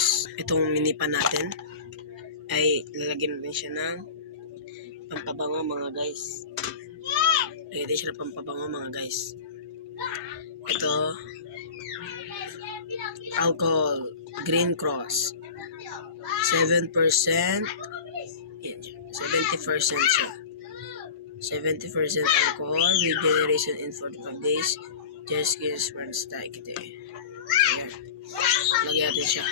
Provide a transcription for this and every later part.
guys, itong minipan natin ay lalagyan natin siya ng pampabango mga guys. Lagyan natin siya ng pampabango mga guys. Ito, alcohol, Green Cross. 7%. Yan, 70% siya. 70% alcohol, regeneration in 45 days. Just gives one stack ito eh. Ayan. Lagyan natin siya.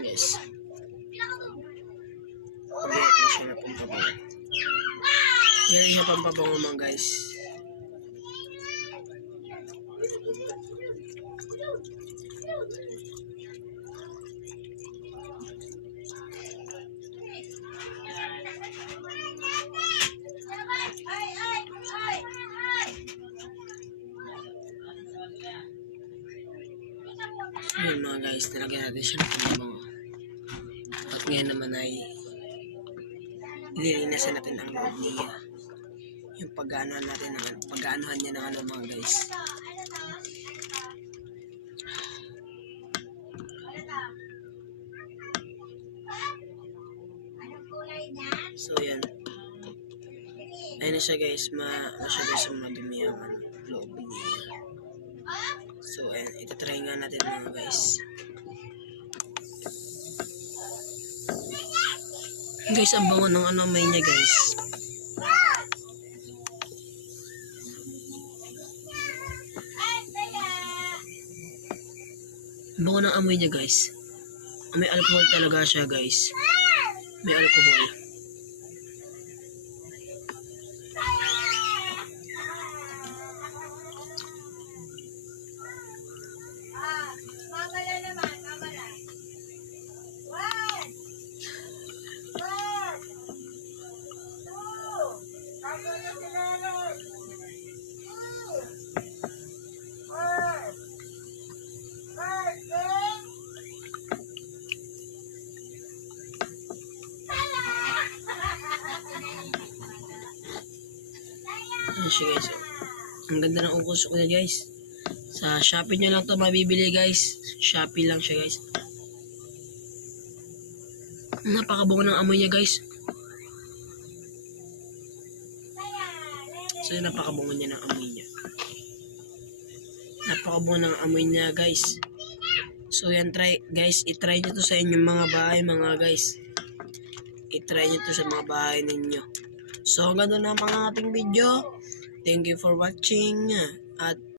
Yes. Lagyan natin siya na pampabango. Lagyan natin siya pampabango mga guys. Ayan mga guys, nilagyan natin siya ng pampabango. At ngayon naman ay nililinasan natin ang loob niya. Yung pag-aanohan natin ng pag-aanohan niya ng ano mga guys. So yan. Ayun na siya guys, madumi ang loob niya. So ayan, itatry nga natin mga guys. Guys, ang bango ng ano may niya guys. Ang bango ng amoy niya guys. May alcohol talaga siya guys. May alcohol. Ayan siya guys. Ang ganda ng ukos ko niya guys. Sa Shopee nyo lang to mabibili guys. Shopee lang siya guys. Napakabango ng amoy niya guys. So napakabango niya ng amoy niya. Napakabango ng amoy niya guys. So yan guys, i-try nyo to sa inyong mga bahay mga guys. I-try nyo to sa mga bahay ninyo. So hanggang doon na mga ating video. Thank you for watching at